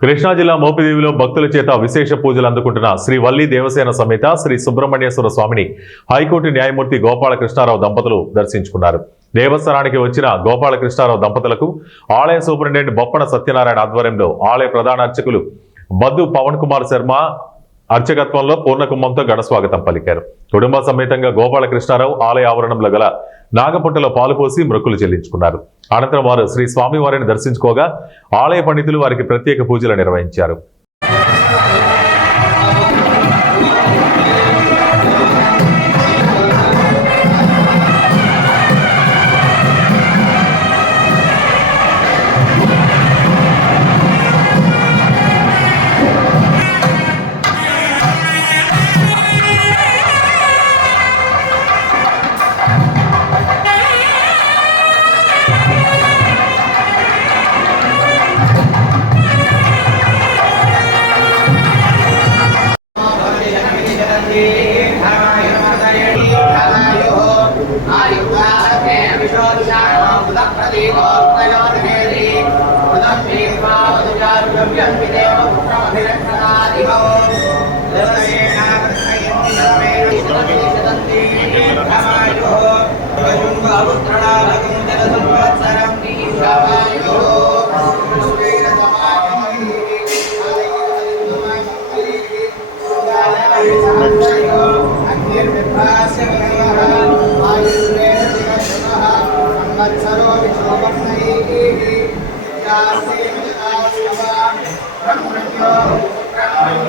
కృష్ణా జిల్లా మోపిదేవిలో భక్తుల చేత విశేష పూజలు అందుకుంటున్న శ్రీ వల్లి దేవసేన సమేత శ్రీ సుబ్రహ్మణ్యేశ్వర స్వామిని హైకోర్టు న్యాయమూర్తి గోపాలకృష్ణారావు దంపతులు దర్శించుకున్నారు. దేవస్థానానికి వచ్చిన గోపాలకృష్ణారావు దంపతులకు ఆలయ సూపరింటెండెంట్ బొప్పన సత్యనారాయణ ఆధ్వర్యంలో ఆలయ ప్రధాన అర్చకులు బద్దు పవన్ కుమార్ శర్మ అర్చకత్వంలో పూర్ణకుంభంతో ఘనస్వాగతం పలికారు. కుటుంబ సమేతంగా గోపాలకృష్ణారావు ఆలయ ఆవరణంలో గల నాగపుట్టలో పాలుపోసి మొక్కులు చెల్లించుకున్నారు. అనంతరం వారు శ్రీ స్వామివారిని దర్శించుకోగా ఆలయ పండితులు వారికి ప్రత్యేక పూజలు నిర్వహించారు. Brahma